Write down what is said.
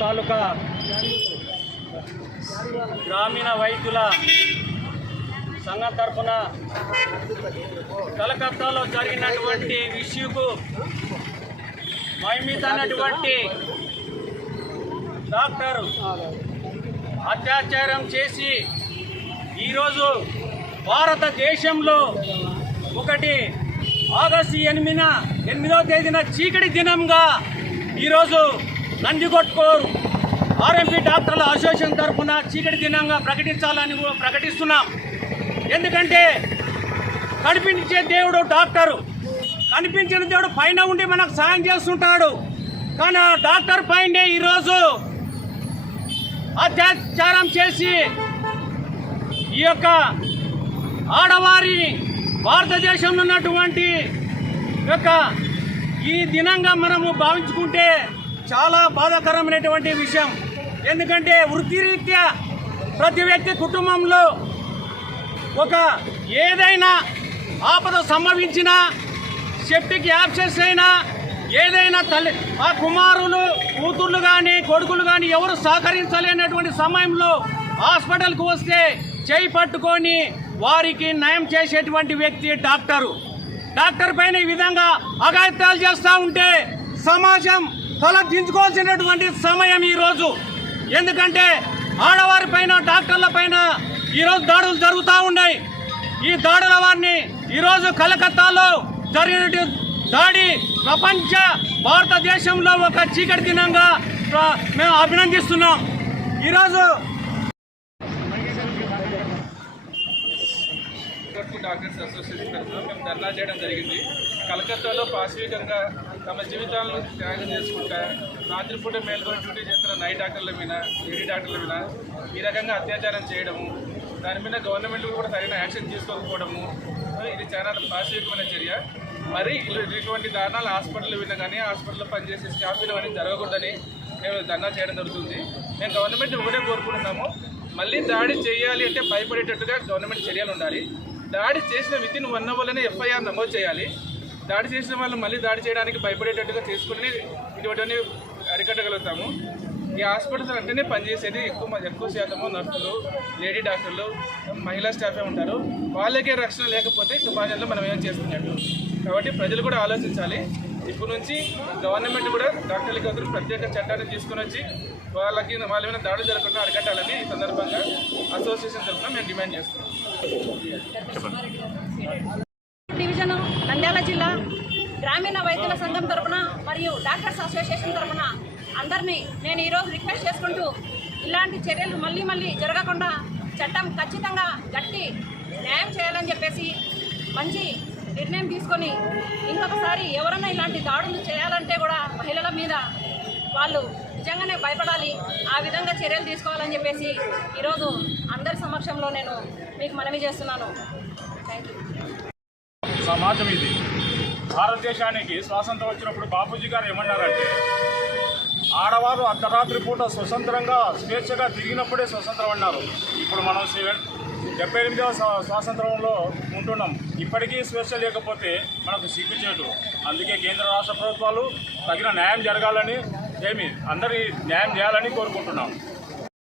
తాలూకా గ్రామీణ వైద్యుల సంఘం తరఫున కలకత్తాలో జరిగినటువంటి ఇష్యూకు మైమితనటువంటి డాక్టర్ అత్యాచారం చేసి ఈరోజు భారతదేశంలో ఒకటి ఆగస్టు ఎనిమిదిన ఎనిమిదో తేదీన చీకటి దినంగా ఈరోజు నందికొట్కోరు ఆర్ఎంపీ డాక్టర్ల అసోసియేషన్ తరఫున చీకటి దినంగా ప్రకటించాలని ప్రకటిస్తున్నాం. ఎందుకంటే కనిపించే దేవుడు డాక్టరు. కనిపించిన దేవుడు పైన ఉండి మనకు సాయం చేస్తుంటాడు. కానీ ఆ డాక్టర్ పైనే ఈరోజు అత్యాచారం చేసి ఈ యొక్క ఆడవారి భారతదేశంలో ఉన్నటువంటి యొక్క ఈ దినంగా మనము భావించుకుంటే చాలా బాధాకరమైనటువంటి విషయం. ఎందుకంటే వృత్తిరీత్యా ప్రతి వ్యక్తి కుటుంబంలో ఒక ఏదైనా ఆపద సంభవించినా సెప్టిక్ యాబ్సెస్ అయినా ఏదైనా తల్లి ఆ కుమారులు కూతుర్లు కానీ కొడుకులు కానీ ఎవరు సహకరించలేనటువంటి సమయంలో హాస్పిటల్కి వస్తే చేయి పట్టుకొని వారికి నయం చేసేటువంటి వ్యక్తి డాక్టరు. డాక్టర్ పైన ఈ విధంగా అఘాయిత్యాలు చేస్తూ ఉంటే సమాజం తల దించుకోవాల్సినటువంటి సమయం ఈరోజు. ఎందుకంటే ఆడవారి పైన డాక్టర్ల పైన ఈరోజు దాడులు జరుగుతూ ఉన్నాయి. ఈ దాడుల వారిని ఈరోజు కలకత్తాలో జరిగినటువంటి దాడి ప్రపంచ భారతదేశంలో ఒక చీకటి దినంగా మేము అభినందిస్తున్నాం. ఈరోజు డాక్టర్స్ అసోసియేషన్ తరఫున మేము ధర్నా చేయడం జరిగింది. కలకత్తాలో పాశవికంగా తమ జీవితాలను త్యాగం చేసుకుంటా రాత్రిపూట మేల్కొని డ్యూటీ చేస్తున్న నైట్ డాక్టర్ల మీద లేడీ డాక్టర్ల మీద ఈ రకంగా అత్యాచారం చేయడము దాని మీద గవర్నమెంట్ కూడా సరైన యాక్షన్ తీసుకోకపోవడము ఇది చాలా పాశవికమైన చర్య. మరి ఇటువంటి దారుణాలు హాస్పిటల్ మీద కానీ హాస్పిటల్లో పనిచేసే స్టాఫ్ మీద కానీ జరగకూడదని మేము ధర్నా చేయడం జరుగుతుంది. మేము గవర్నమెంట్ ఒకటే కోరుకుంటున్నాము. మళ్ళీ దాడి చేయాలి అంటే భయపడేటట్టుగా గవర్నమెంట్ చర్యలు ఉండాలి. దాడి చేసిన విత్ ఇన్ వన్ అవర్లోనే ఎఫ్ఐఆర్ నమోదు చేయాలి. దాడి చేసిన వాళ్ళు మళ్ళీ దాడి చేయడానికి భయపడేటట్టుగా చేసుకుని ఇటువంటివన్నీ అరికట్టగలుగుతాము. ఈ హాస్పిటల్స్ అంటేనే పనిచేసేది ఎక్కువ ఎక్కువ శాతము నర్సులు లేడీ డాక్టర్లు మహిళా స్టాఫే ఉంటారు. వాళ్ళకే రక్షణ లేకపోతే సమాజంలో మనం ఏం చేస్తున్నట్టు కాబట్టి ప్రజలు కూడా ఆలోచించాలి. ఇప్పుడు నుంచి గవర్నమెంట్ కూడా డాక్టర్లకి అందరూ ప్రత్యేక చట్టాన్ని తీసుకొని వచ్చి వాళ్ళకి వాళ్ళ మీద దాడులు జరగకుండా అరికట్టాలని ఈ సందర్భంగా అసోసియేషన్ తరఫున మేము డిమాండ్ చేస్తున్నాం. డివిజన్ నంద్యాల జిల్లా గ్రామీణ వైద్యుల సంఘం తరపున మరియు డాక్టర్స్ అసోసియేషన్ తరఫున అందరినీ నేను ఈరోజు రిక్వెస్ట్ చేసుకుంటూ ఇలాంటి చర్యలు మళ్ళీ మళ్ళీ జరగకుండా చట్టం ఖచ్చితంగా గట్టి న్యాయం చేయాలని చెప్పేసి మంచి నిర్ణయం తీసుకొని ఇంకొకసారి ఎవరైనా ఇలాంటి దాడులు చేయాలంటే కూడా మహిళల మీద వాళ్ళు నిజంగానే భయపడాలి. ఆ విధంగా చర్యలు తీసుకోవాలని చెప్పేసి ఈరోజు అందరి సమక్షంలో నేను మీకు మనవి చేస్తున్నాను. థ్యాంక్ యూ సమాజం ఇది. భారతదేశానికి స్వాతంత్రం వచ్చినప్పుడు బాపూజీ గారు ఏమన్నారంటే ఆడవారు అర్ధరాత్రి పూట స్వతంత్రంగా స్వేచ్ఛగా తిరిగినప్పుడే స్వతంత్రం అన్నారు. ఇప్పుడు మనం డెబ్బై ఎనిమిదవ స్వాతంత్రంలో ఉంటున్నాం. ఇప్పటికీ స్వేచ్ఛ లేకపోతే మనకు సిగ్గుచేటు అందుకే కేంద్ర రాష్ట్ర ప్రభుత్వాలు తగిన న్యాయం జరగాలని ఏమి అందరి న్యాయం చేయాలని కోరుకుంటున్నాం.